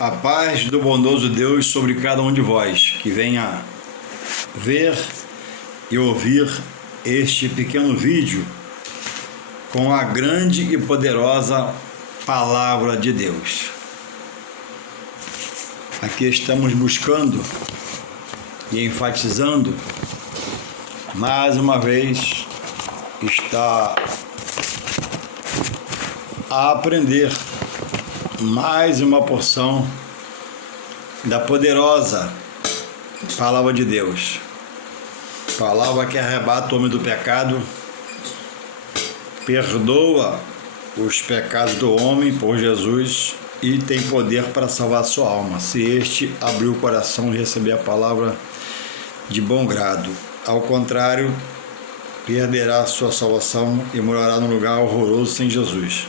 A paz do bondoso Deus sobre cada um de vós, que venha ver e ouvir este pequeno vídeo com a grande e poderosa Palavra de Deus. Aqui estamos buscando e enfatizando, mais uma vez, está a aprender mais uma porção da poderosa Palavra de Deus. Palavra que arrebata o homem do pecado, perdoa os pecados do homem por Jesus e tem poder para salvar sua alma, se este abrir o coração e receber a palavra de bom grado. Ao contrário, perderá a sua salvação e morará num lugar horroroso sem Jesus.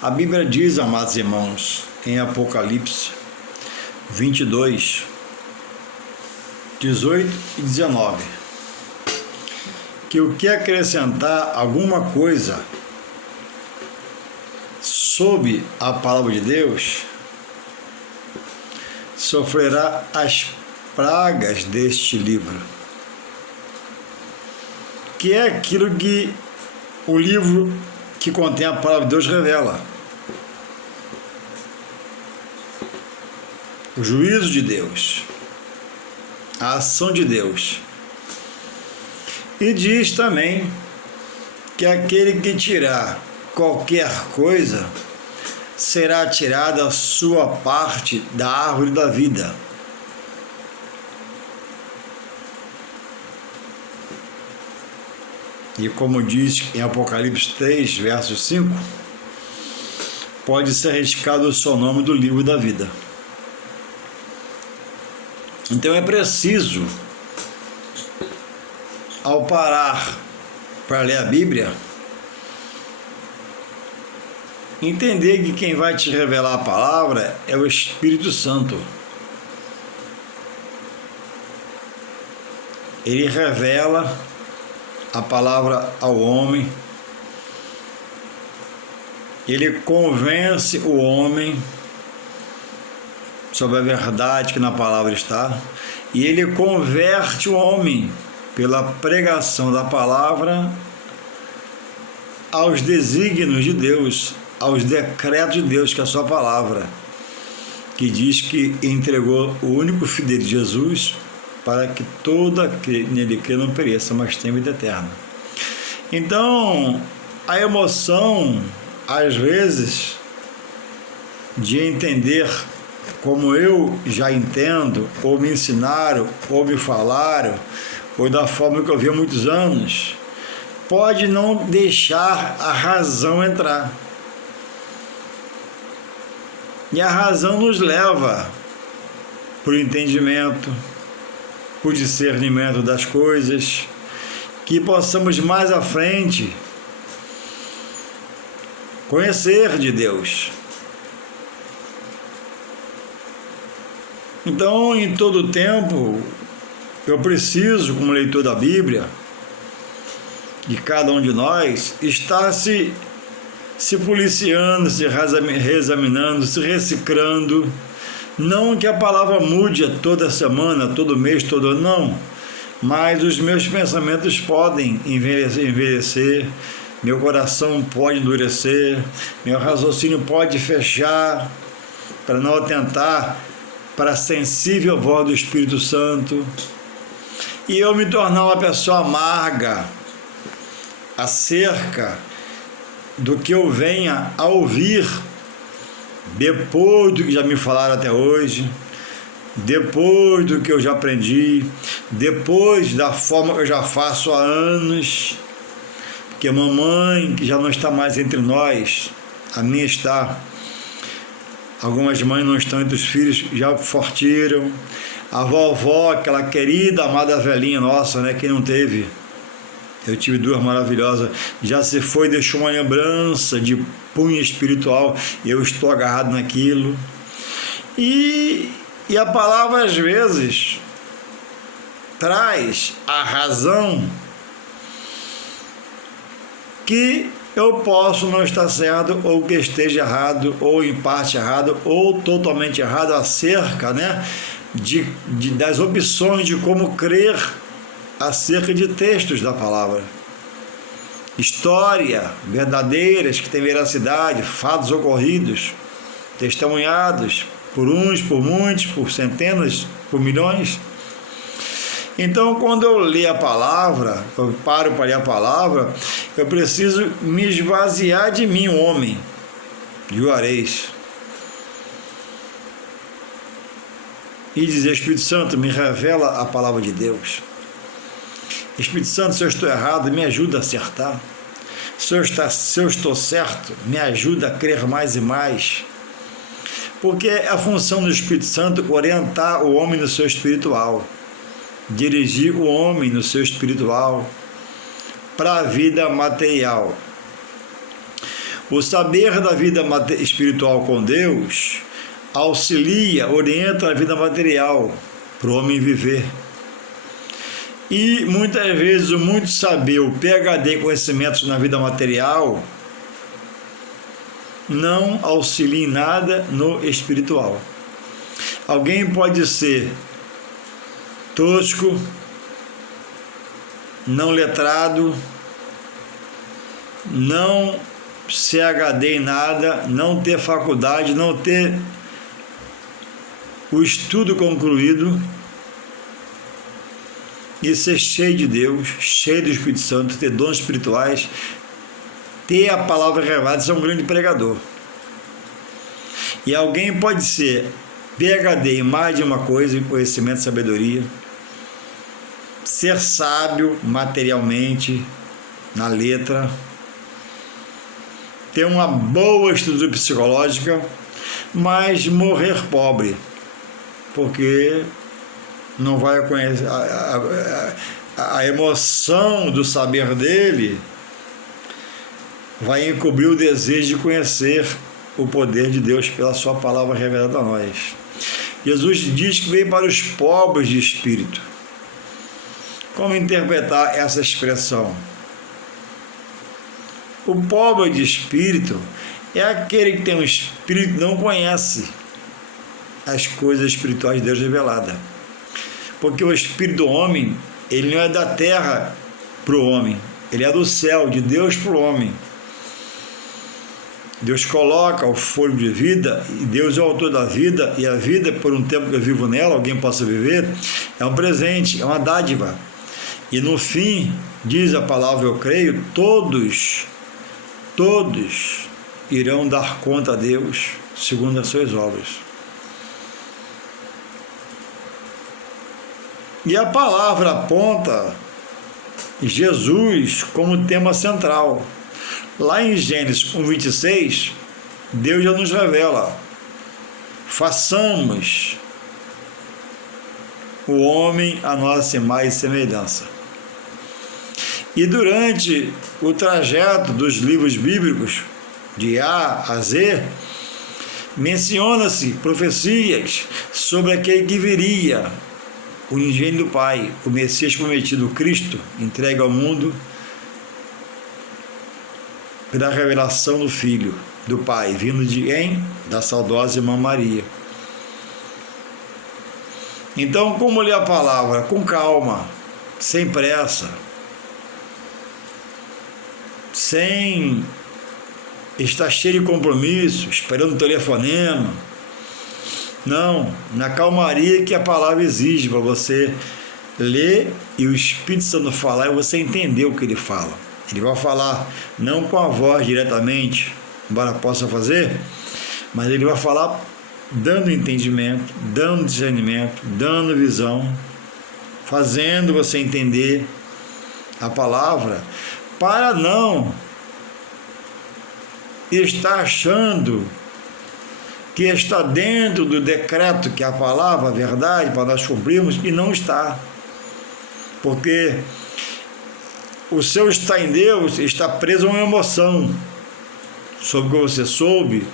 A Bíblia diz, amados irmãos, em Apocalipse 22, 18 e 19, que o que acrescentar alguma coisa sob a palavra de Deus sofrerá as pragas deste livro, que é aquilo que o livro que contém a palavra de Deus revela. O juízo de Deus, a ação de Deus. E diz também que aquele que tirar qualquer coisa será tirada a sua parte da árvore da vida. E como diz em Apocalipse 3, verso 5, pode ser riscado o seu nome do livro da vida. Então é preciso, ao parar para ler a Bíblia, entender que quem vai te revelar a palavra é o Espírito Santo. Ele revela a palavra ao homem, ele convence o homem sobre a verdade que na palavra está, e ele converte o homem pela pregação da palavra aos desígnios de Deus, aos decretos de Deus, que é a sua palavra, que diz que entregou o único filho de Jesus para que todo aquele nele crê não pereça, mas tenha vida eterna. Então, a emoção, às vezes, de entender como eu já entendo, ou me ensinaram, ou me falaram, ou da forma que eu vi há muitos anos, pode não deixar a razão entrar. E a razão nos leva para o entendimento, o discernimento das coisas, que possamos mais à frente conhecer de Deus. Então, em todo tempo, eu preciso, como leitor da Bíblia, de cada um de nós, estar se policiando, se reexaminando, se reciclando. Não que a palavra mude toda semana, todo mês, todo ano, não. Mas os meus pensamentos podem envelhecer, meu coração pode endurecer, meu raciocínio pode fechar, para não atentar para a sensível voz do Espírito Santo. E eu me tornar uma pessoa amarga acerca do que eu venha a ouvir depois do que já me falaram até hoje, depois do que eu já aprendi, depois da forma que eu já faço há anos, porque a mamãe, que já não está mais entre nós, a minha está, algumas mães não estão entre os filhos, já fortiram, a vovó, aquela querida, amada velhinha nossa, né, quem não teve, eu tive duas maravilhosas, já se foi, deixou uma lembrança de punho espiritual, e eu estou agarrado naquilo. E a palavra, às vezes, traz a razão que eu posso não estar certo, ou que esteja errado, ou em parte errado, ou totalmente errado acerca, né, das opções de como crer acerca de textos da palavra. História verdadeiras, que têm veracidade, fatos ocorridos, testemunhados por uns, por muitos, por centenas, por milhões. Então, quando eu leio a palavra, eu paro para ler a palavra, eu preciso me esvaziar de mim, homem, Juarez, e dizer: Espírito Santo, me revela a palavra de Deus. Espírito Santo, se eu estou errado, me ajuda a acertar. Se eu estou certo, me ajuda a crer mais e mais. Porque é a função do Espírito Santo orientar o homem no seu espiritual, dirigir o homem no seu espiritual para a vida material. O saber da vida espiritual com Deus auxilia, orienta a vida material para o homem viver. E muitas vezes o muito saber, o PhD conhecimentos na vida material, não auxilia em nada no espiritual. Alguém pode ser tosco, não letrado, não PhD em nada, não ter faculdade, não ter o estudo concluído, e ser cheio de Deus, cheio do Espírito Santo, ter dons espirituais, ter a palavra revelada, ser um grande pregador. E alguém pode ser PhD em mais de uma coisa, em conhecimento e sabedoria, ser sábio materialmente, na letra, ter uma boa estrutura psicológica, mas morrer pobre, porque não vai conhecer a emoção do saber dele, vai encobrir o desejo de conhecer o poder de Deus pela sua palavra revelada a nós. Jesus diz que veio para os pobres de espírito. Como interpretar essa expressão? O pobre de espírito é aquele que tem um espírito que não conhece as coisas espirituais de Deus reveladas. Porque o espírito do homem, ele não é da terra para o homem, ele é do céu, de Deus para o homem. Deus coloca o fôlego de vida, e Deus é o autor da vida, e a vida, por um tempo que eu vivo nela, alguém possa viver, é um presente, é uma dádiva. E no fim, diz a palavra, eu creio, todos irão dar conta a Deus, segundo as suas obras. E a palavra aponta Jesus como tema central. Lá em Gênesis 1:26, Deus já nos revela: façamos o homem a nossa imagem e semelhança. E durante o trajeto dos livros bíblicos, de A a Z, menciona-se profecias sobre aquele que viria, o unigênito do Pai, o Messias prometido, o Cristo, entregue ao mundo pela revelação do Filho, do Pai, vindo de quem? Da saudosa irmã Maria. Então, como ler a palavra? Com calma, sem pressa, sem estar cheio de compromisso, esperando o telefonema. Não, na calmaria que a palavra exige para você ler e o Espírito Santo falar e você entender o que ele fala. Ele vai falar não com a voz diretamente, embora possa fazer, mas ele vai falar dando entendimento, dando discernimento, dando visão, fazendo você entender a palavra, para não estar achando que está dentro do decreto, que é a palavra, a verdade, para nós cumprirmos, e não está. Porque o seu estar em Deus está preso a uma emoção sobre o que você soube,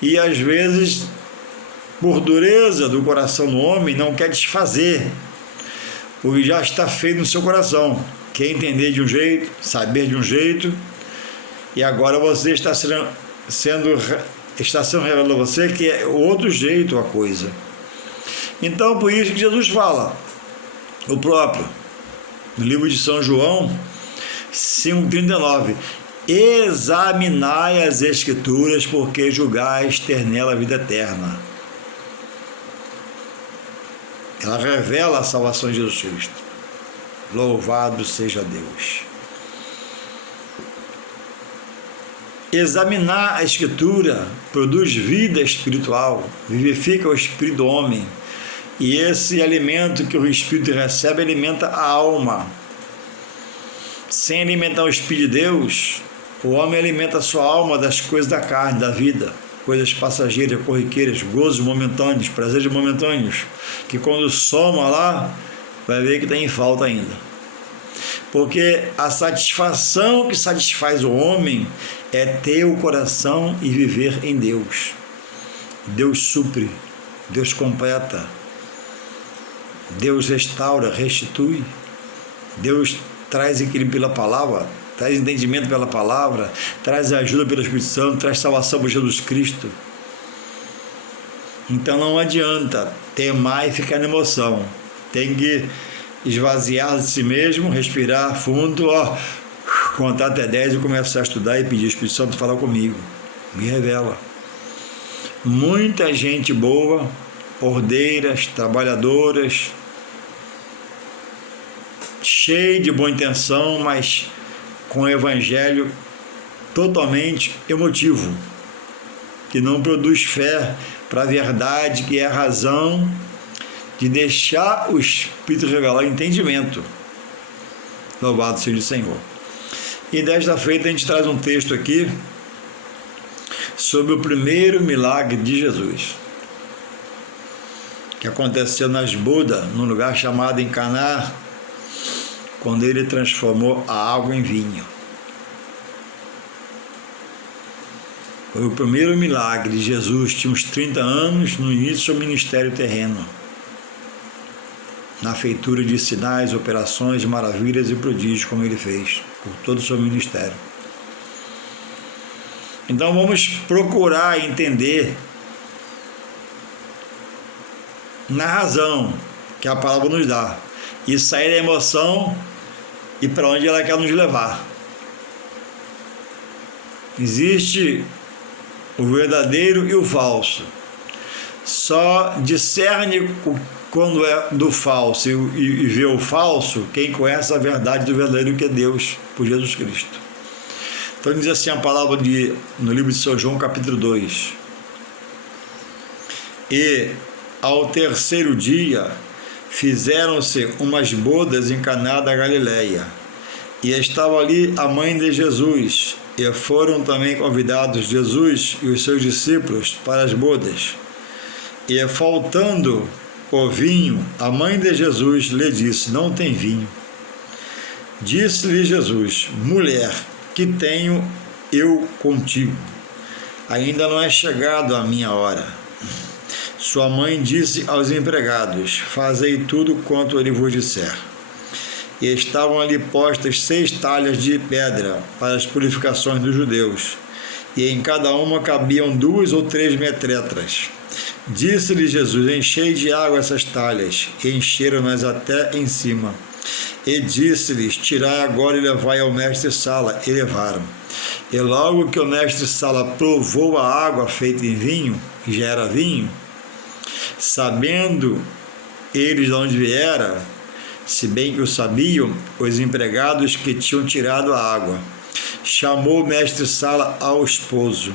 e às vezes, por dureza do coração do homem, não quer desfazer o que já está feito no seu coração. Quer entender de um jeito, saber de um jeito, E agora você está sendo revelado a você que é outro jeito a coisa. Então, por isso que Jesus fala, o próprio, no livro de São João 5,39, examinai as Escrituras, porque julgais ter nela a vida eterna. Ela revela a salvação de Jesus Cristo. Louvado seja Deus. Examinar a Escritura produz vida espiritual, vivifica o espírito do homem, e esse alimento que o espírito recebe alimenta a alma. Sem alimentar o espírito de Deus, o homem alimenta a sua alma das coisas da carne, da vida, coisas passageiras, corriqueiras, gozos momentâneos, prazeres momentâneos, que quando soma lá, vai ver que tem falta ainda. Porque a satisfação que satisfaz o homem é ter o coração e viver em Deus. Deus supre, Deus completa, Deus restaura, restitui, Deus traz equilíbrio pela palavra, traz entendimento pela palavra, traz ajuda pelo Espírito Santo, traz salvação por Jesus Cristo. Então não adianta temar e ficar na emoção. Tem que esvaziar de si mesmo, respirar fundo, contar até 10 e começar a estudar e pedir ao Espírito Santo falar comigo. Me revela. Muita gente boa, ordeiras, trabalhadoras, cheio de boa intenção, mas com o evangelho totalmente emotivo, que não produz fé para a verdade, que é a razão de deixar o Espírito revelar o entendimento. Louvado seja o Senhor. E desta feita a gente traz um texto aqui sobre o primeiro milagre de Jesus, que aconteceu nas bodas, num lugar chamado em Caná, quando ele transformou a água em vinho. Foi o primeiro milagre de Jesus, tinha uns 30 anos, no início do seu ministério terreno, na feitura de sinais, operações, maravilhas e prodígios, como ele fez, por todo o seu ministério. Então vamos procurar entender na razão que a palavra nos dá, e sair da emoção e para onde ela quer nos levar. Existe o verdadeiro e o falso. Só discerne quando é do falso e vê o falso quem conhece a verdade do verdadeiro, que é Deus, por Jesus Cristo. Então diz assim a palavra no livro de São João, capítulo 2. E ao terceiro dia fizeram-se umas bodas em Caná da Galileia, e estava ali a mãe de Jesus, e foram também convidados Jesus e os seus discípulos para as bodas. E faltando o vinho, a mãe de Jesus lhe disse: não tem vinho. Disse-lhe Jesus: mulher, que tenho eu contigo? Ainda não é chegado a minha hora. Sua mãe disse aos empregados: fazei tudo quanto ele vos disser. E estavam ali postas 6 talhas de pedra para as purificações dos judeus, e em cada uma cabiam 2 ou 3 metretras. Disse-lhe Jesus: enchei de água essas talhas, e encheram-nas até em cima. E disse-lhes: tirai agora e levai ao mestre-sala. E levaram. E logo que o mestre-sala provou a água feita em vinho, que já era vinho, sabendo eles de onde viera, se bem que o sabiam, os empregados que tinham tirado a água, chamou o mestre-sala ao esposo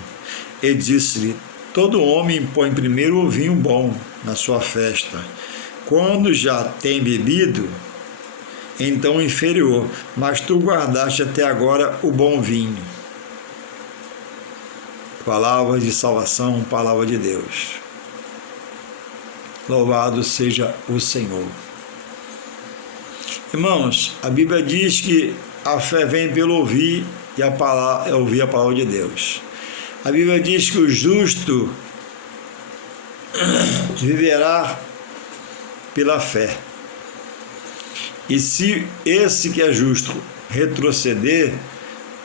e disse-lhe: todo homem põe primeiro o vinho bom na sua festa. Quando já tem bebido, então o inferior, mas tu guardaste até agora o bom vinho. Palavra de salvação, palavra de Deus. Louvado seja o Senhor. Irmãos, a Bíblia diz que a fé vem pelo ouvir e ouvir a palavra de Deus. A Bíblia diz que o justo viverá pela fé. E se esse que é justo retroceder,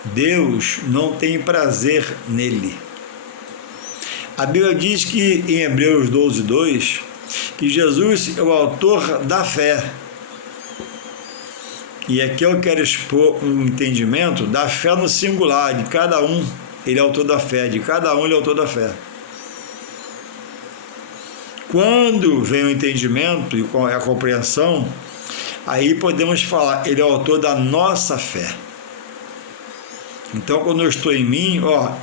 Deus não tem prazer nele. A Bíblia diz que em Hebreus 12:2 que Jesus é o autor da fé. E aqui eu quero expor um entendimento da fé no singular, de cada um ele é autor da fé, de cada um ele é autor da fé. Quando vem o entendimento e a compreensão, aí podemos falar, ele é autor da nossa fé. Então, quando eu estou em mim,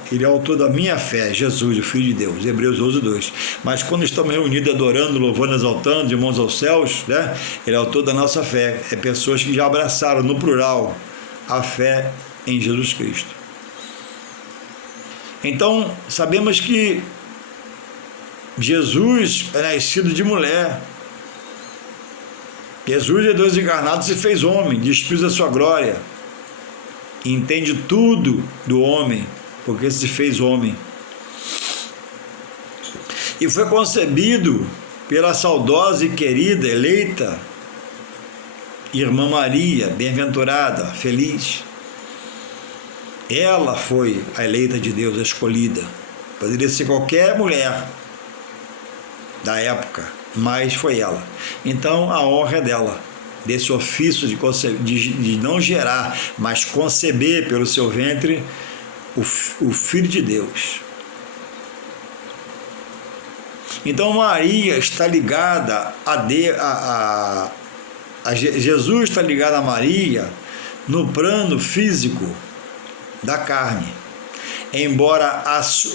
ele é autor da minha fé, Jesus, o Filho de Deus, Hebreus 12:2. Mas quando estamos reunidos, adorando, louvando, exaltando, de mãos aos céus, né? Ele é autor da nossa fé. É pessoas que já abraçaram, no plural, a fé em Jesus Cristo. Então, sabemos que Jesus é nascido de mulher. Jesus é Deus encarnado, se fez homem, despiu da sua glória. Entende tudo do homem, porque se fez homem. E foi concebido pela saudosa e querida, eleita irmã Maria, bem-aventurada, feliz. Ela foi a eleita de Deus, a escolhida. Poderia ser qualquer mulher da época, mas foi ela. Então a honra é dela, desse ofício de não gerar, mas conceber pelo seu ventre o Filho de Deus. Então Maria está ligada Jesus está ligado a Maria no plano físico da carne, embora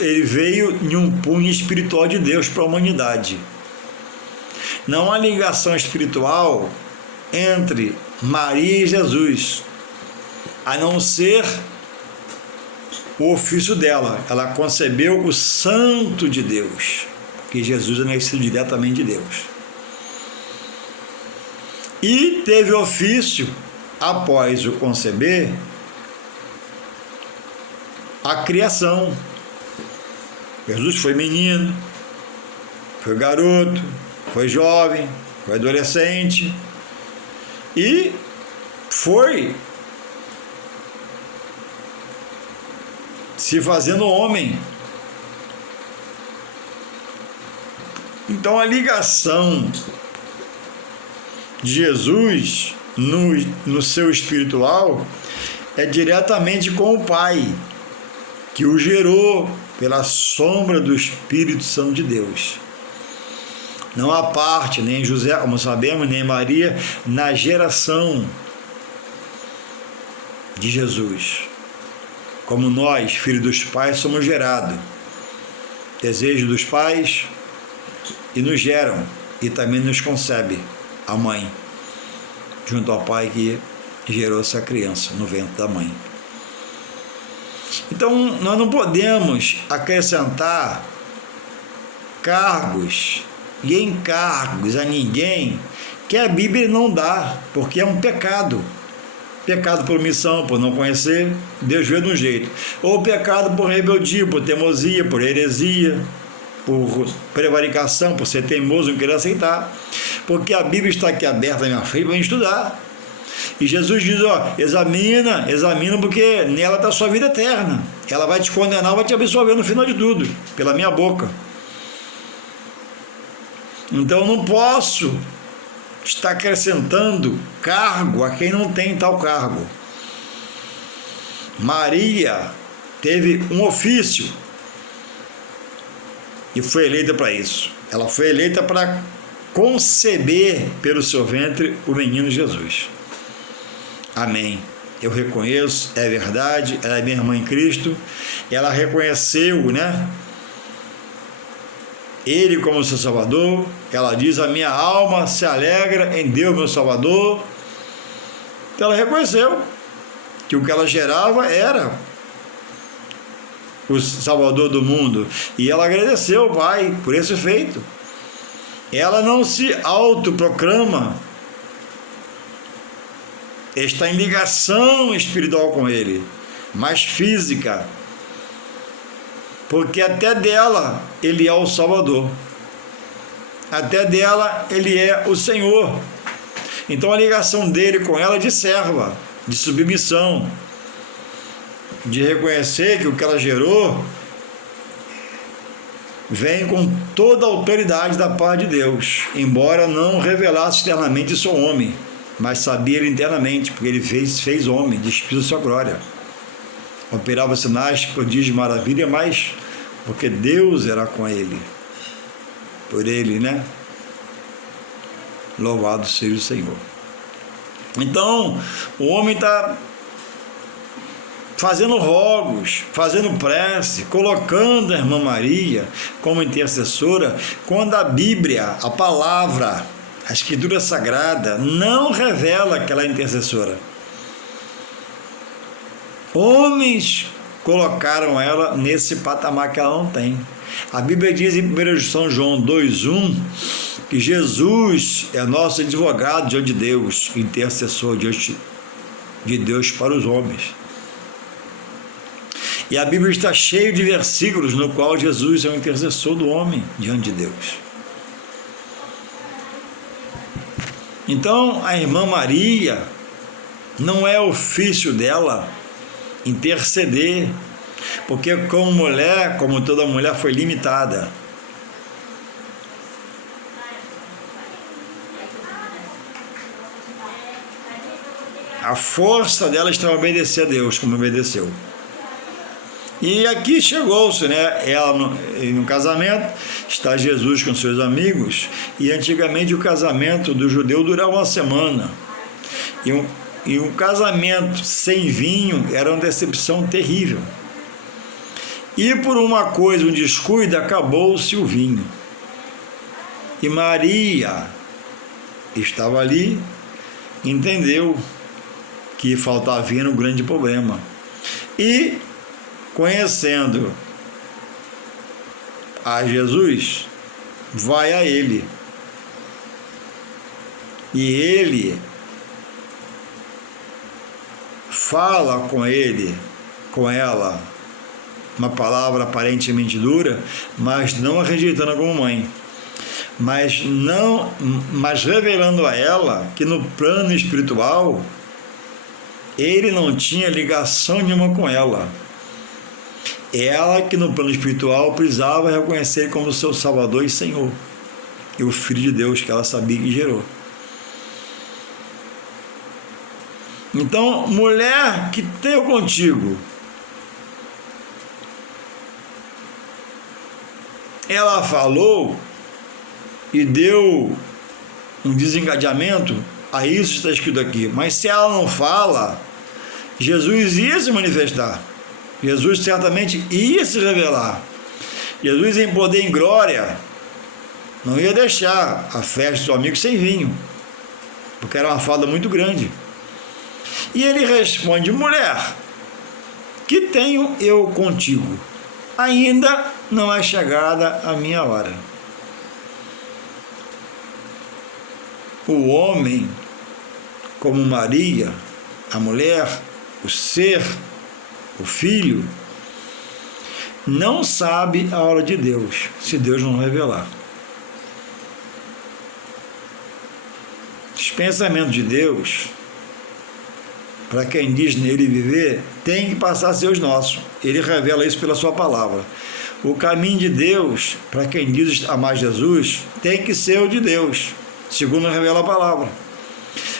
ele veio em um punho espiritual de Deus para a humanidade. Não há ligação espiritual entre Maria e Jesus, a não ser o ofício dela. Ela concebeu o Santo de Deus, porque Jesus é nascido diretamente de Deus. E teve ofício, após o conceber, a criação. Jesus foi menino, foi garoto, foi jovem, foi adolescente, e foi se fazendo homem. Então a ligação de Jesus no seu espiritual é diretamente com o Pai, que o gerou pela sombra do Espírito Santo de Deus. Não há parte, nem José, como sabemos, nem Maria, na geração de Jesus. Como nós, filhos dos pais, somos gerados. Desejo dos pais, e nos geram, e também nos concebe a mãe, junto ao pai que gerou essa criança no ventre da mãe. Então, nós não podemos acrescentar cargos e encargos a ninguém que a Bíblia não dá, porque é um pecado. Pecado por omissão, por não conhecer, Deus vê de um jeito. Ou pecado por rebeldia, por teimosia, por heresia, por prevaricação, por ser teimoso, não querer aceitar. Porque a Bíblia está aqui aberta na minha frente para a gente estudar. E Jesus diz, examina, porque nela está a sua vida eterna. Ela vai te condenar, vai te absolver no final de tudo, pela minha boca. Então eu não posso estar acrescentando cargo a quem não tem tal cargo. Maria teve um ofício e foi eleita para isso. Ela foi eleita para conceber pelo seu ventre o menino Jesus. Amém. Eu reconheço, é verdade, ela é minha irmã em Cristo, ela reconheceu, Ele como seu Salvador. Ela diz, a minha alma se alegra em Deus, meu Salvador. Então ela reconheceu que o que ela gerava era o Salvador do mundo, e ela agradeceu ao Pai por esse feito. Ela não se autoproclama, está em ligação espiritual com Ele, mas física, porque até dela Ele é o Salvador, até dela Ele é o Senhor. Então a ligação dele com ela é de serva, de submissão, de reconhecer que o que ela gerou vem com toda a autoridade da parte de Deus, embora não revelasse externamente sou homem, mas sabia ele internamente, porque ele fez homem, despiu sua glória. Operava sinais, prodígios, maravilha, mas porque Deus era com ele, por ele, né? Louvado seja o Senhor. Então, o homem está fazendo rogos, fazendo prece, colocando a irmã Maria como intercessora, quando a Bíblia, a palavra, a Escritura Sagrada, não revela que ela é intercessora. Homens colocaram ela nesse patamar que ela não tem. A Bíblia diz em 1 São João 2,1 que Jesus é nosso advogado diante de Deus, intercessor diante de Deus para os homens. E a Bíblia está cheia de versículos no qual Jesus é o intercessor do homem diante de Deus. Então, a irmã Maria, não é ofício dela interceder, porque como mulher, como toda mulher, foi limitada. A força dela está em obedecer a Deus, como obedeceu. E aqui chegou-se, né? Ela no casamento, está Jesus com seus amigos, e antigamente o casamento do judeu durava uma semana. E um casamento sem vinho era uma decepção terrível. E por uma coisa, um descuido, acabou-se o vinho. E Maria estava ali, entendeu que faltava vinho era um grande problema. E, conhecendo a Jesus, vai a ele. E ele fala com ela, uma palavra aparentemente dura, mas não a rejeitando como mãe, mas revelando a ela que no plano espiritual ele não tinha ligação nenhuma com ela. Ela que no plano espiritual precisava reconhecer ele como seu Salvador e Senhor, e o Filho de Deus que ela sabia que gerou. Então, mulher que tenho contigo, ela falou e deu um desencadeamento, a isso está escrito aqui. Mas se ela não fala, Jesus ia se manifestar. Jesus certamente ia se revelar. Jesus, em poder e em glória, não ia deixar a festa do seu amigo sem vinho, porque era uma falta muito grande. E ele responde: mulher, que tenho eu contigo? Ainda não é chegada a minha hora. O homem, como Maria, a mulher, o ser, o filho, não sabe a hora de Deus, se Deus não revelar. Os pensamentos de Deus, para quem diz nele viver, tem que passar a ser os nossos. Ele revela isso pela sua palavra. O caminho de Deus, para quem diz amar Jesus, tem que ser o de Deus, segundo revela a palavra.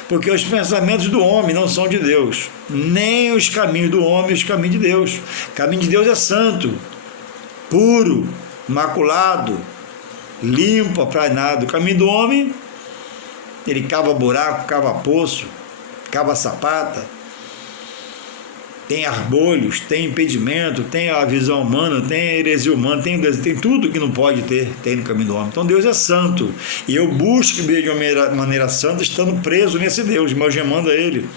Porque os pensamentos do homem não são de Deus, nem os caminhos do homem, os caminhos de Deus. O caminho de Deus é santo, puro, imaculado, limpo, apranhado. O caminho do homem, ele cava buraco, cava poço, cava sapata, tem arbolhos, tem impedimento, tem a visão humana, tem a heresia humana, tem tudo que não pode ter, tem no caminho do homem. Então Deus é santo, e eu busco viver de uma maneira santa, estando preso nesse Deus, me algemando a Ele,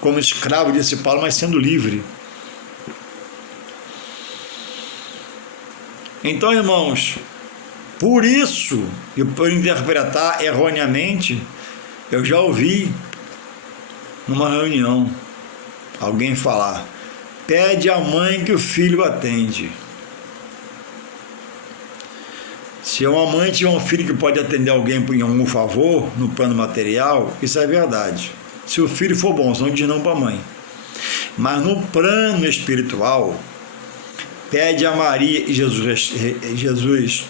como escravo, disse Paulo, mas sendo livre. Então, irmãos, por isso, e por interpretar erroneamente, eu já ouvi numa reunião alguém falar: pede à mãe que o filho atende. Se uma mãe tiver um filho que pode atender alguém por algum favor no plano material, isso é verdade, se o filho for bom, senão diz não para a mãe. Mas no plano espiritual, pede a Maria e Jesus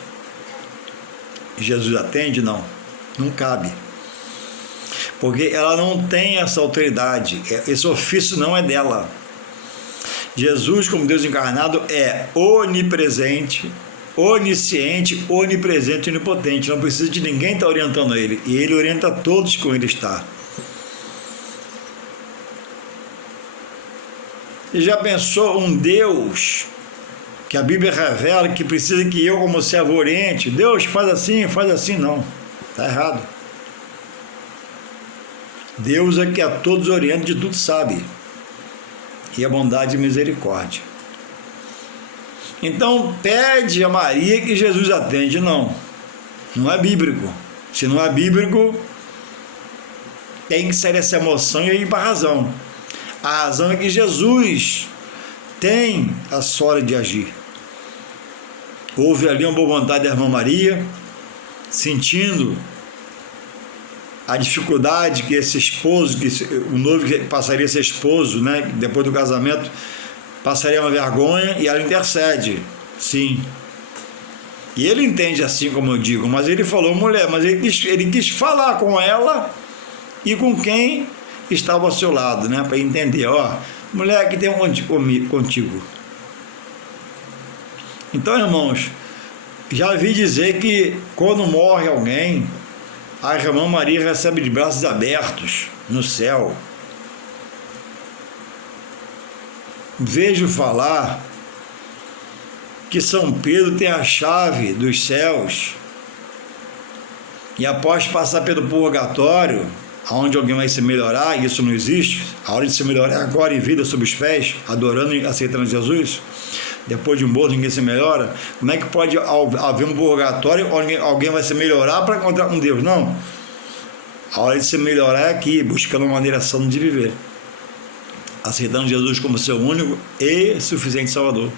atende? Não cabe. Porque ela não tem essa autoridade, esse ofício não é dela. Jesus, como Deus encarnado, é onipresente, onisciente, onipresente e onipotente. Não precisa de ninguém estar orientando ele. E ele orienta todos com ele está. Você já pensou um Deus que a Bíblia revela que precisa que eu, como servo, oriente? Deus faz assim, não. Está errado. Deus é que a todos orienta, de tudo sabe. E a bondade e misericórdia. Então, pede a Maria que Jesus atende. Não é bíblico. Se não é bíblico, tem que ser essa emoção e ir para a razão. A razão é que Jesus tem a sorte de agir. Houve ali uma boa vontade da irmã Maria, sentindo a dificuldade que esse esposo, o noivo que passaria a ser esposo, né, depois do casamento, passaria uma vergonha, e ela intercede, sim. E ele entende assim como eu digo, mas ele falou mulher, mas ele quis falar com ela e com quem estava ao seu lado, né, para entender, mulher que tem um contigo. Então, irmãos, já vi dizer que quando morre alguém, a irmã Maria recebe de braços abertos no céu. Vejo falar que São Pedro tem a chave dos céus e após passar pelo purgatório, onde alguém vai se melhorar, e isso não existe, a hora de se melhorar é agora em vida, sob os pés, adorando e aceitando Jesus. Depois de um morto ninguém se melhora. Como é que pode haver um purgatório onde alguém vai se melhorar para encontrar com Deus? Não. A hora de se melhorar é aqui, buscando uma maneira sã de viver, aceitando Jesus como seu único e suficiente Salvador,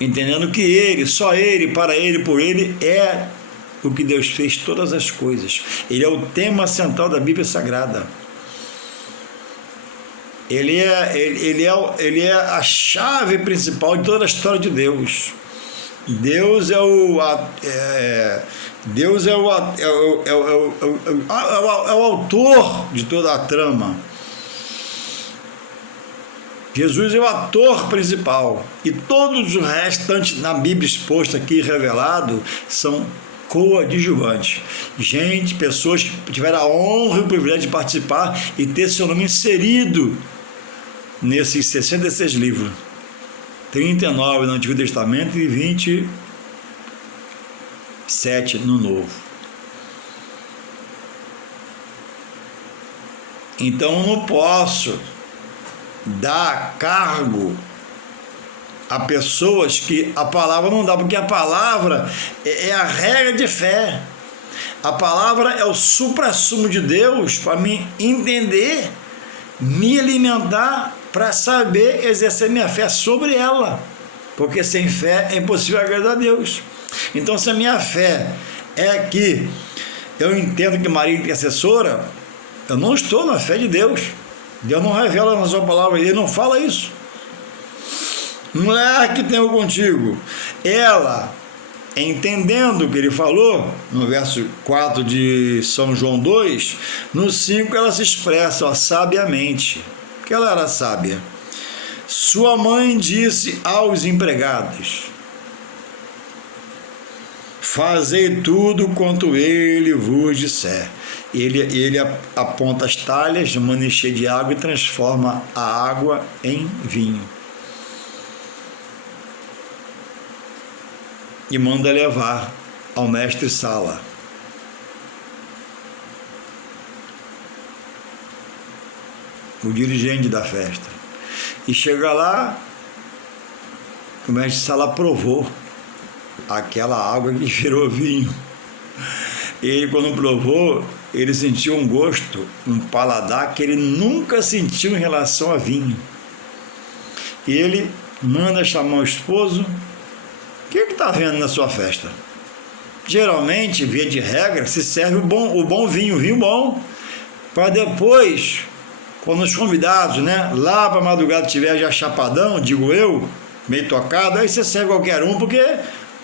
entendendo que Ele, só Ele, para Ele, por Ele, é o que Deus fez todas as coisas. Ele é o tema central da Bíblia Sagrada. Ele é a chave principal de toda a história de Deus. Deus é o autor de toda a trama. Jesus é o ator principal. E todos os restantes na Bíblia exposto aqui, revelado, são coadjuvantes. Gente, pessoas que tiveram a honra e o privilégio de participar e ter seu nome inserido nesses 66 livros, 39 no Antigo Testamento e 27 no Novo. Então eu não posso dar cargo a pessoas que a palavra não dá, porque a palavra é a regra de fé. A palavra é o suprassumo de Deus para me entender, me alimentar, para saber exercer minha fé sobre ela, porque sem fé é impossível agradar a Deus. Então, se a minha fé é que eu entendo que Maria é intercessora, eu não estou na fé de Deus. Deus não revela na sua palavra, Ele não fala isso. Mulher que tenho contigo, ela, entendendo o que ele falou, no verso 4 de São João 2, no 5 ela se expressa sabiamente, porque ela era sábia. Sua mãe disse aos empregados: fazei tudo quanto ele vos disser. Ele aponta as talhas de uma encher de água e transforma a água em vinho. E manda levar ao mestre Sala. O dirigente da festa. E chega lá, o mestre Sala provou aquela água que virou vinho. Ele, quando provou, ele sentiu um gosto, um paladar que ele nunca sentiu em relação a vinho. E ele manda chamar o esposo. O que está vendo na sua festa? Geralmente, via de regra, se serve o bom vinho bom, para depois Quando os convidados, né, lá para a madrugada estiver já chapadão, digo eu, meio tocado, aí você serve qualquer um, porque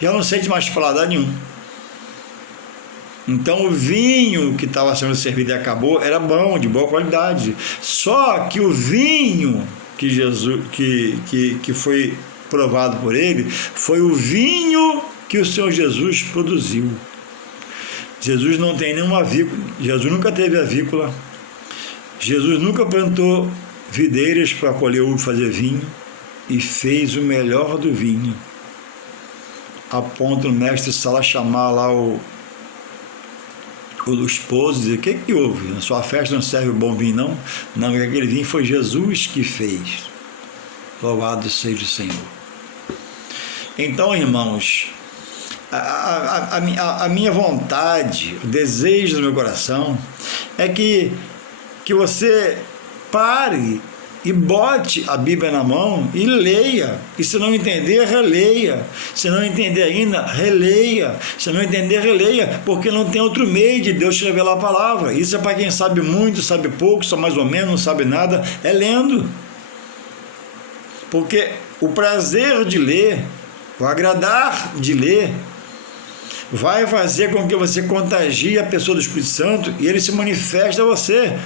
já não sente mais paladar nenhum. Então o vinho que estava sendo servido e acabou era bom, de boa qualidade. Só que o vinho que Jesus que foi provado por ele foi o vinho que o Senhor Jesus produziu. Jesus não tem nenhuma avícola, Jesus nunca teve avícola, Jesus nunca plantou videiras para colher uva e fazer vinho, e fez o melhor do vinho. A ponto o mestre Sala chamar lá o esposo e dizer: o que houve? Na sua festa não serve o bom vinho, não? Não, aquele vinho foi Jesus que fez. Louvado seja o Senhor. Então, irmãos, a minha vontade, o desejo do meu coração é que você pare e bote a Bíblia na mão e leia. E se não entender, releia. Se não entender ainda, releia. Se não entender, releia, porque não tem outro meio de Deus te revelar a palavra. Isso é para quem sabe muito, sabe pouco, só mais ou menos, não sabe nada, é lendo. Porque o prazer de ler, o agradar de ler, vai fazer com que você contagie a pessoa do Espírito Santo e ele se manifesta a você.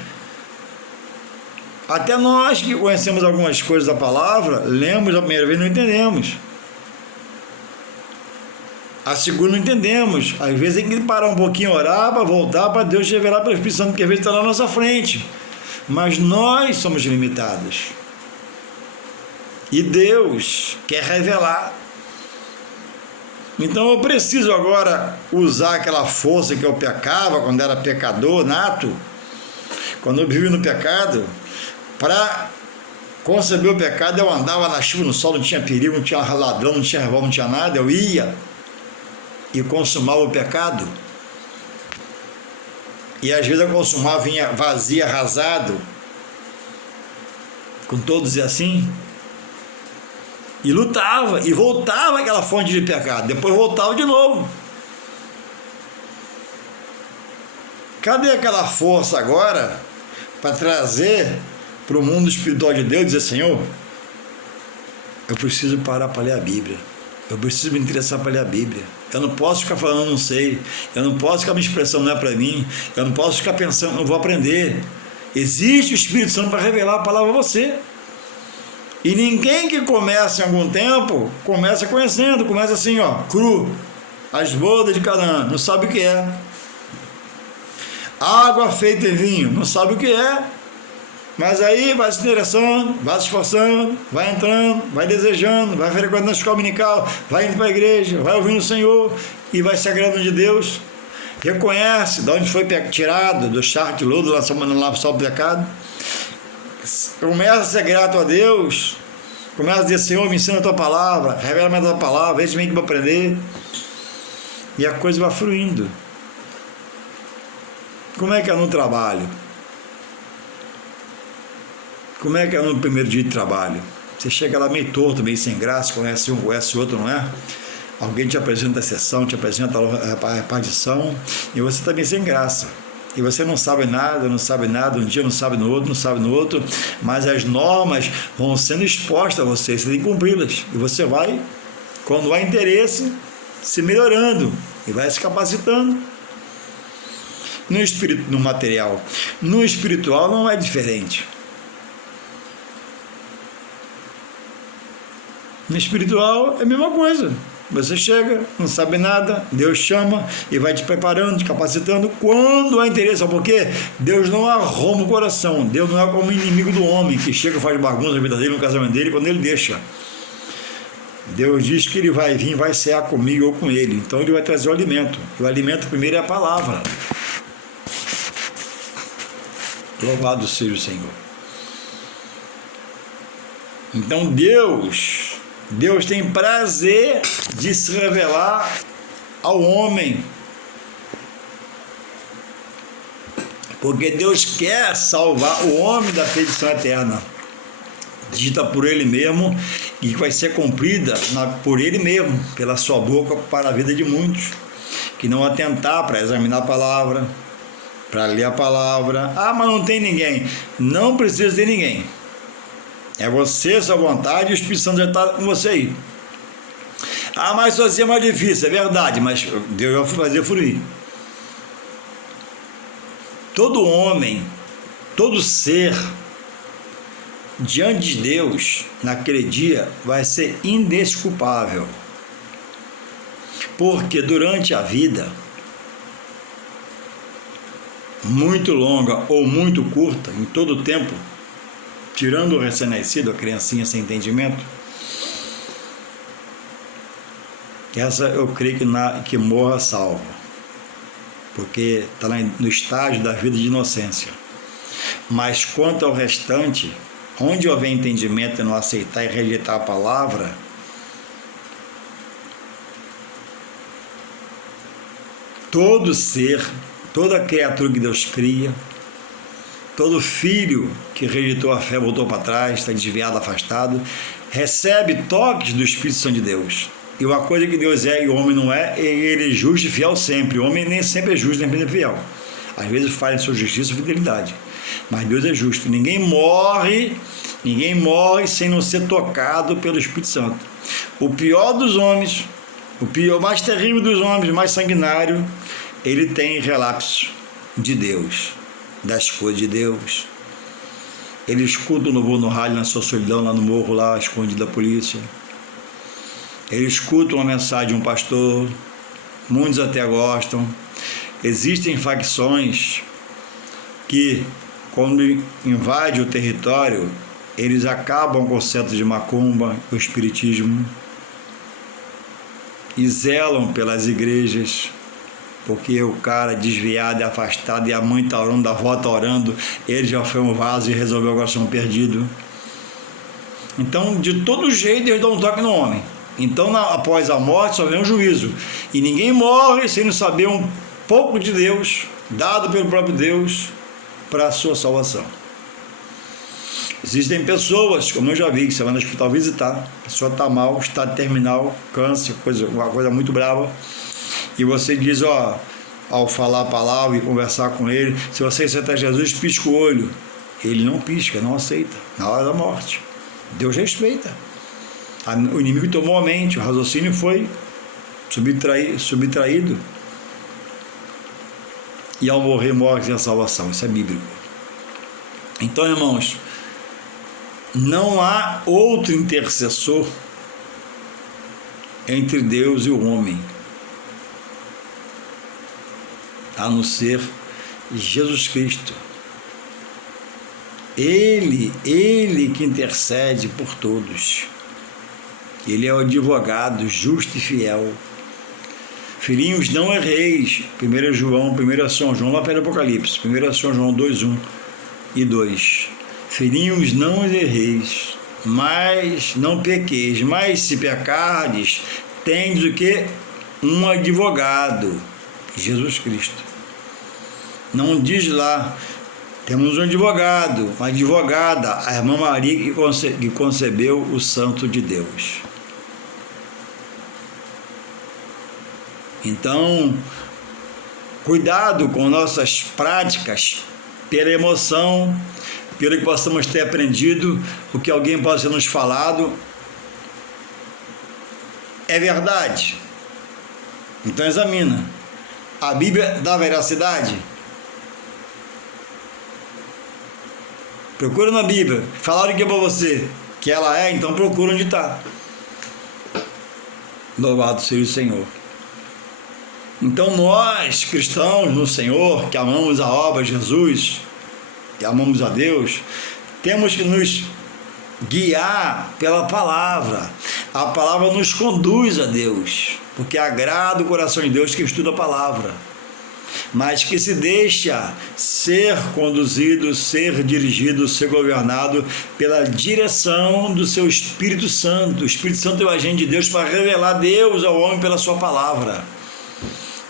Até nós que conhecemos algumas coisas da palavra, lemos a primeira vez e não entendemos. A segunda não entendemos. Às vezes tem que parar um pouquinho, orar, para voltar, para Deus te revelar pelo Espírito Santo, porque às vezes está na nossa frente. Mas nós somos limitados. E Deus quer revelar. Então eu preciso agora usar aquela força que eu pecava quando era pecador nato, quando eu vivi no pecado. Para conceber o pecado, eu andava na chuva, no sol, não tinha perigo, não tinha ladrão, não tinha revólver, não tinha nada. Eu ia e consumava o pecado. E às vezes eu consumava, vinha vazio, arrasado, com todos e assim. E lutava, e voltava aquela fonte de pecado. Depois voltava de novo. Cadê aquela força agora para trazer para o mundo espiritual de Deus, dizer: Senhor, eu preciso parar para ler a Bíblia, eu preciso me interessar para ler a Bíblia, eu não posso ficar falando não sei, eu não posso ficar me expressando não é para mim, eu não posso ficar pensando não vou aprender. Existe o Espírito Santo para revelar a palavra a você. E ninguém que começa em algum tempo começa conhecendo, começa assim, ó, cru, as bodas de Canaã, não sabe o que é. Água feita em vinho, não sabe o que é. Mas aí vai se interessando, vai se esforçando, vai entrando, vai desejando, vai frequentando a escola dominical, vai indo para a igreja, vai ouvindo o Senhor e vai se agradando de Deus. Reconhece de onde foi tirado, do charco de lodo, lá só o pecado. Começa a ser grato a Deus, começa a dizer: Senhor, me ensina a tua palavra, revela-me a tua palavra, eis bem que vou aprender. E a coisa vai fluindo. Como é que é no trabalho? Como é que é no primeiro dia de trabalho? Você chega lá meio torto, meio sem graça, conhece um, conhece outro, não é? Alguém te apresenta a sessão, te apresenta a repartição, e você está meio sem graça. E você não sabe nada, um dia não sabe no outro, mas as normas vão sendo expostas a você tem que cumpri-las. E você vai, quando há interesse, se melhorando e vai se capacitando. No espírito, no material. No espiritual não é diferente. No espiritual é a mesma coisa. Você chega, não sabe nada, Deus chama e vai te preparando, te capacitando quando há interesse. Sabe por quê? Deus não arruma o coração. Deus não é como inimigo do homem que chega e faz bagunça na vida dele, no casamento dele, quando ele deixa. Deus diz que ele vai vir, vai cear comigo ou com ele. Então ele vai trazer o alimento. E o alimento primeiro é a palavra. Louvado seja o Senhor. Então Deus tem prazer de se revelar ao homem. Porque Deus quer salvar o homem da perdição eterna, dita por Ele mesmo, e que vai ser cumprida por Ele mesmo, pela sua boca, para a vida de muitos, que não atentar para examinar a palavra, para ler a palavra. Ah, mas não tem ninguém. Não precisa ter ninguém. É você, sua vontade, e o Espírito Santo já está com você aí. Ah, mas sozinho é mais difícil, é verdade, mas Deus vai fazer fluir. Todo homem, todo ser, diante de Deus, naquele dia, vai ser indesculpável. Porque durante a vida, muito longa ou muito curta, em todo o tempo, tirando o recém-nascido, a criancinha sem entendimento, essa eu creio que morra salva, porque está no estágio da vida de inocência. Mas quanto ao restante, onde houver entendimento e não aceitar e rejeitar a palavra, todo ser, toda criatura que Deus cria, todo filho que rejeitou a fé, voltou para trás, está desviado, afastado, recebe toques do Espírito Santo de Deus. E uma coisa que Deus é e o homem não é, ele é justo e fiel sempre. O homem nem sempre é justo, nem sempre é fiel. Às vezes falha em sua justiça e fidelidade. Mas Deus é justo. Ninguém morre sem não ser tocado pelo Espírito Santo. O pior dos homens, o mais terrível dos homens, mais sanguinário, ele tem relapso de Deus, das coisas de Deus. Ele escuta no voo, no rádio, na sua solidão, lá no morro, lá escondido da polícia. Ele escuta uma mensagem de um pastor, muitos até gostam. Existem facções que, quando invadem o território, eles acabam com o centro de macumba, o espiritismo, e zelam pelas igrejas, porque o cara desviado e afastado, e a mãe está orando, a avó está orando, ele já foi um vaso e resolveu o coração perdido. Então, de todo jeito, Deus dá um toque no homem. Então, após a morte, só vem um juízo. E ninguém morre sem saber um pouco de Deus, dado pelo próprio Deus, para a sua salvação. Existem pessoas, como eu já vi, que você vai no hospital visitar, a pessoa está mal, estado terminal, câncer, uma coisa muito brava, e você diz, ao falar a palavra e conversar com ele, se você aceitar Jesus, pisca o olho. Ele não pisca, não aceita, na hora da morte. Deus respeita. O inimigo tomou a mente, o raciocínio foi subtraído. E ao morrer, morre sem a salvação. Isso é bíblico. Então, irmãos, não há outro intercessor entre Deus e o homem, a não ser Jesus Cristo. Ele que intercede por todos. Ele é o advogado justo e fiel. Filhinhos, não erreis. 1 João, 1 São João, lá pelo Apocalipse. 1 São João 2:1 e 2. Filhinhos, não erreis, mas não pequeis. Mas se pecardes, tendes o que? Um advogado, Jesus Cristo. Não diz lá, temos um advogado, uma advogada, a irmã Maria que concebeu o Santo de Deus. Então, cuidado com nossas práticas pela emoção, pelo que possamos ter aprendido, o que alguém possa ter nos falado. É verdade? Então examina. A Bíblia dá veracidade? Procura na Bíblia. Falaram que é para você que ela é, então procura onde está. Louvado seja o Senhor. Então nós, cristãos no Senhor, que amamos a obra de Jesus, que amamos a Deus, temos que nos guiar pela palavra. A palavra nos conduz a Deus, porque agrada o coração de Deus que estuda a palavra, mas que se deixa ser conduzido, ser dirigido, ser governado pela direção do seu Espírito Santo. O Espírito Santo é o agente de Deus para revelar Deus ao homem pela sua palavra.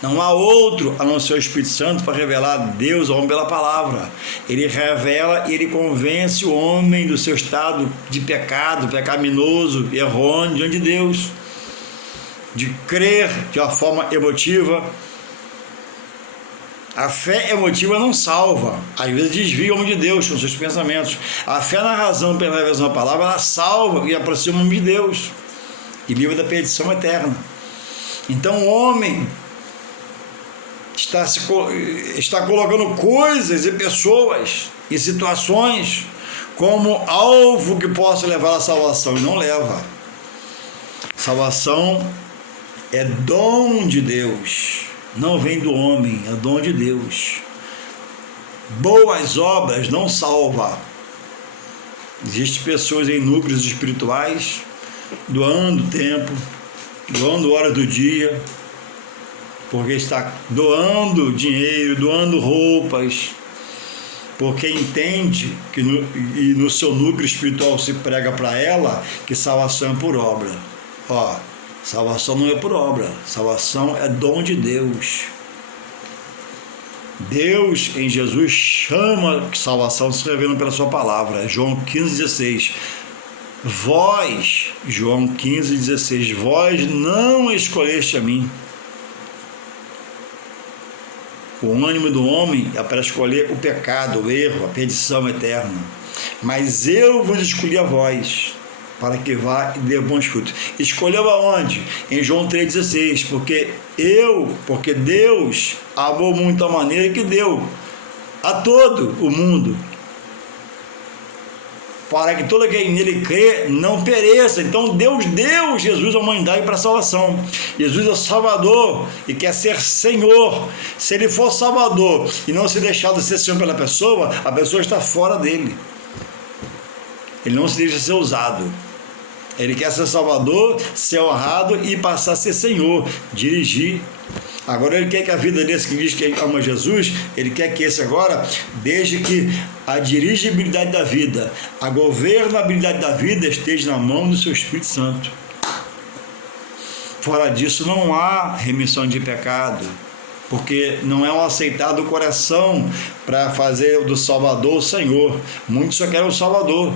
Não há outro a não ser o Espírito Santo para revelar Deus ao homem pela palavra. Ele revela e ele convence o homem do seu estado de pecado, pecaminoso, errôneo diante de Deus, de crer de uma forma emotiva A fé emotiva não salva, às vezes desvia o homem de Deus com seus pensamentos. A fé na razão pela revelação da palavra, ela salva e aproxima o homem de Deus e livra da perdição eterna. Então o homem está colocando coisas e pessoas e situações como alvo que possa levar à salvação, e não leva. Salvação é dom de Deus, não vem do homem, é dom de Deus. Boas obras não salva. Existem pessoas em núcleos espirituais doando tempo, doando horas do dia, porque está doando dinheiro, doando roupas, porque entende que no seu núcleo espiritual se prega para ela que salvação é por obra. Salvação não é por obra, salvação é dom de Deus. Deus em Jesus chama salvação se revelando pela sua palavra. João 15,16. Vós, João 15,16, vós não escolheste a mim. O ânimo do homem é para escolher o pecado, o erro, a perdição eterna. Mas eu vos escolhi a vós, para que vá e dê bons frutos. Escolheu aonde? Em João 3,16, porque Deus amou muito a maneira que deu a todo o mundo, para que todo quem nele crê não pereça. Então Deus deu Jesus à humanidade para a salvação. Jesus é o Salvador e quer ser Senhor. Se ele for Salvador e não se deixar de ser Senhor pela pessoa, a pessoa está fora dele. Ele não se deixa ser usado. Ele quer ser Salvador, ser honrado e passar a ser Senhor, dirigir. Agora ele quer que a vida desse que diz que ama Jesus, ele quer que esse agora, desde que a dirigibilidade da vida, a governabilidade da vida esteja na mão do seu Espírito Santo. Fora disso não há remissão de pecado, porque não é um aceitado coração para fazer do Salvador o Senhor. Muitos só querem o Salvador,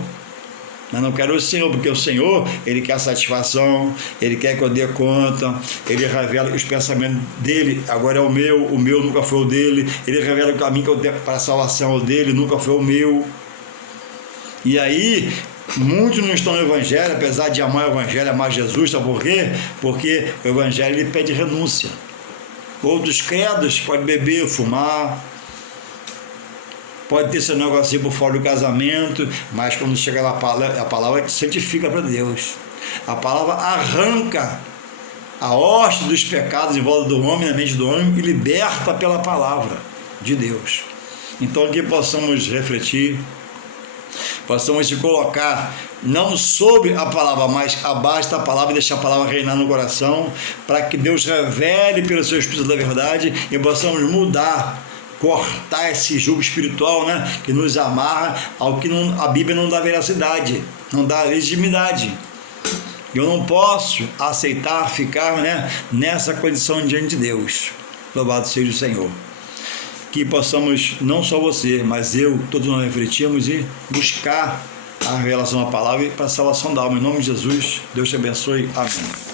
mas não quero o Senhor, porque o Senhor, ele quer satisfação, ele quer que eu dê conta, ele revela os pensamentos dele, agora é o meu nunca foi o dele, ele revela o caminho que eu tenho para a salvação, o dele nunca foi o meu. E aí, muitos não estão no Evangelho, apesar de amar o Evangelho, amar Jesus, sabe por quê? Porque o Evangelho ele pede renúncia. Outros credos podem beber, fumar, pode ter seu negocinho por fora do casamento, mas quando chega lá a palavra santifica para Deus. A palavra arranca a hoste dos pecados em volta do homem, na mente do homem, e liberta pela palavra de Deus. Então que possamos refletir, possamos se colocar não sobre a palavra, mas abaixo da palavra, e deixar a palavra reinar no coração, para que Deus revele pelo seu Espírito da verdade e possamos mudar, cortar esse jugo espiritual, que nos amarra ao que a Bíblia não dá veracidade, não dá legitimidade. Eu não posso aceitar ficar nessa condição diante de Deus. Louvado seja o Senhor. Que possamos, não só você, mas todos nós refletirmos e buscar a revelação da palavra para a salvação da alma. Em nome de Jesus, Deus te abençoe. Amém.